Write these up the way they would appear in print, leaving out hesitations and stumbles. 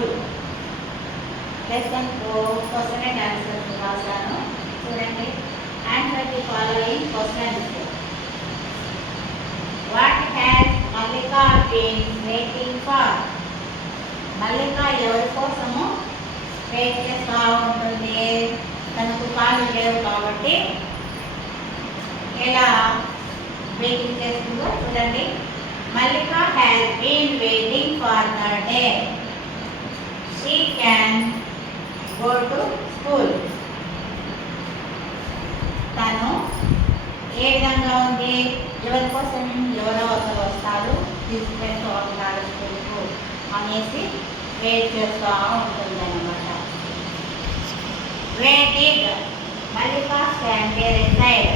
School. Lesson 4 question and answers రాశాను. చూడండి. Answer the following questions. What has Mallika been waiting for? Mallika ఎవరి కోసము వెయిట్ చేస్తూ ఉంటుంది? తనకు కాళ్ళు లేవు కాబట్టి ఎలా వెయిటింగ్ చేస్తుందో చూడండి. Mallika has been waiting for the day she can go to school. తను ఏ విధంగా ఉంది? ఎవరి కోసం? ఎవరో ఒకరు వస్తారు, తీసుకెళ్తూ ఉంటారు స్కూల్కు అనేసి వెయిట్ చేస్తూ ఉంటుంది అన్నమాట. Waiting Mallika stand there side.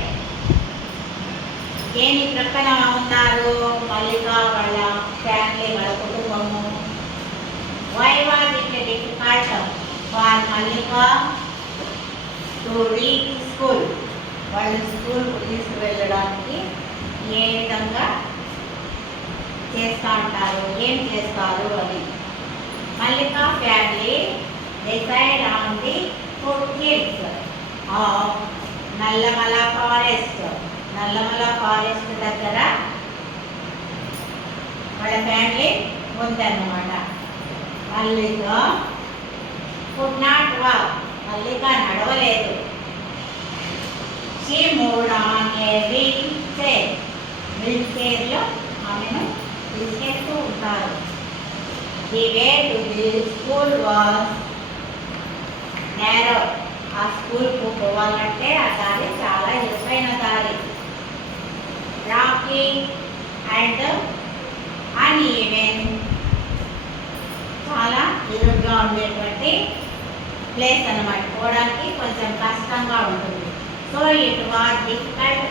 దేని ప్రక్కన ఉన్నారు? మల్లిక వాళ్ళ ఫ్యామిలీ, వాళ్ళ కుటుంబము. Why was it difficult for Mallika to reach school? వాళ్ళు స్కూల్కు తీసుకువెళ్ళడానికి ఏ విధంగా చేస్తూ ఉంటారు, ఏం చేస్తారు అని. Mallika family decide on the foot hills of Nallamala forest. Nallamala forest దగ్గర వాళ్ళ ఫ్యామిలీ ఉందన్నమాట. Mallika could not walk. Mallika నడవలేదు. She moved on a wheel chair. Wheel చైర్లో ఆమెను తీసుకెళ్తూ ఉంటారు. The way to the school was narrow. ఆ స్కూల్కు పోవాలంటే ఆ దారి చాలా ఇరుకైన దారి. రాకీ అండ్ అన్ఈవెన్, చాలా ఇరుగ్గా ఉండేటువంటి ప్లేస్ అన్నమాట. పోవడానికి కొంచెం కష్టంగా ఉంటుంది. So it was difficult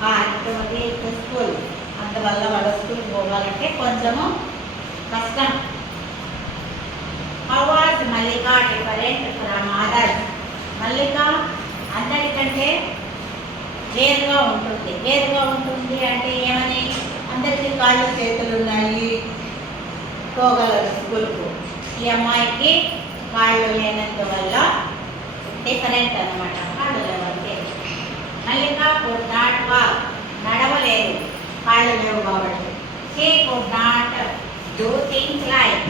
for to reach school. అందువల్ల వాళ్ళ స్కూల్కి పోవాలంటే కొంచెము కష్టం. How was Mallika different from others? Mallika అందరికంటే వేరుగా ఉంటుంది. వేరుగా ఉంటుంది అంటే ఏమని? అందరికీ కాళ్ళు చేతులు ఉన్నాయి, పోగలరు స్కూల్కు. ఈ అమ్మాయికి కాళ్ళు లేనందువల్ల డిఫరెంట్ అనమాట. కాళ్ళు లేవంటే. మల్లిక కుడ్ నాట్ వాక్. నడవలేదు, కాళ్ళు లేవు కాబట్టి. She could not do things like.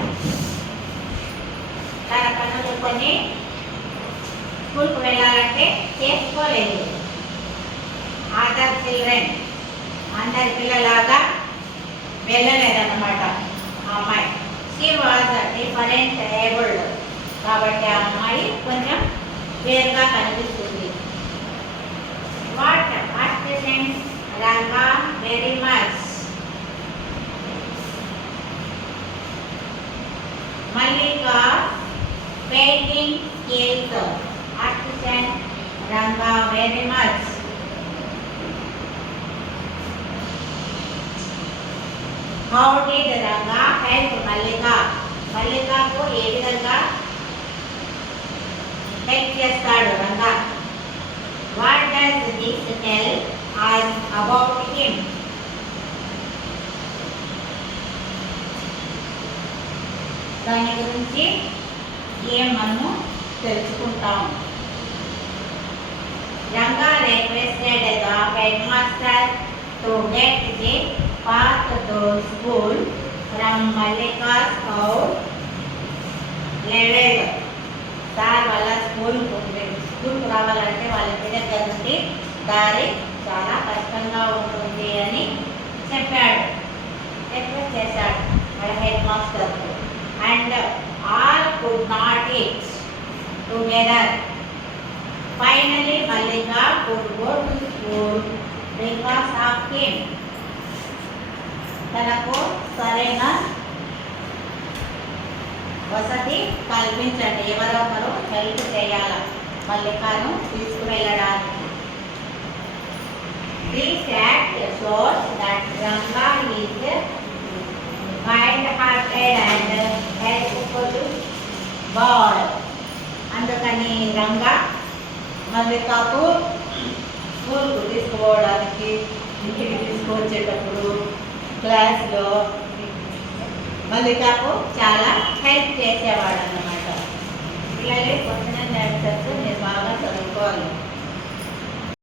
తన పనులు కొన్ని స్కూల్కు వెళ్ళాలంటే చేసుకోలేదు. అదర్ చిల్డ్రన్, అందరి పిల్లలాగా వెళ్ళలేదన్నమాట ఆ అమ్మాయి. She was different abled. కాబట్టి ఆ అమ్మాయి కొంచెం వేరుగా కనిపిస్తుంది. What assistants Ranga very much. Mallika painting skills assistant Ranga very much. How did Ranga help Mallika? మల్లికకు ఏ విధంగా హెల్ప్ చేస్తాడు Ranga? What does this tell us about him? దాని గురించి ఏం మనము తెలుసుకుంటాం. Ranga requested the head master to get the path to school from Mallika's house level. Sir వాళ్ళ స్కూల్కు రావాలంటే వాళ్ళ ఇంటి దగ్గర నుండి దారి చాలా కష్టంగా ఉంటుంది అని చెప్పాడు, రిక్వెస్ట్ చేశాడు వాళ్ళ హెడ్ మాస్టర్కు. And all could not eat together. Finally Mallika could go to school because of him. తనకు సరైన వసతి కల్పించండి, ఎవరో ఒకరు హెల్ప్ చేయాలి మల్లికను తీసుకువెళ్ళడానికి. This act shows that Ranga is kind-hearted and helpful boy. అందుకని రంగా మల్లికకు స్కూల్కు తీసుకుపోవడానికి, ఇంటికి తీసుకువచ్చేటప్పుడు క్లాస్లో మల్లికకు చాలా హెల్ప్ చేసేవాడు అన్నమాట.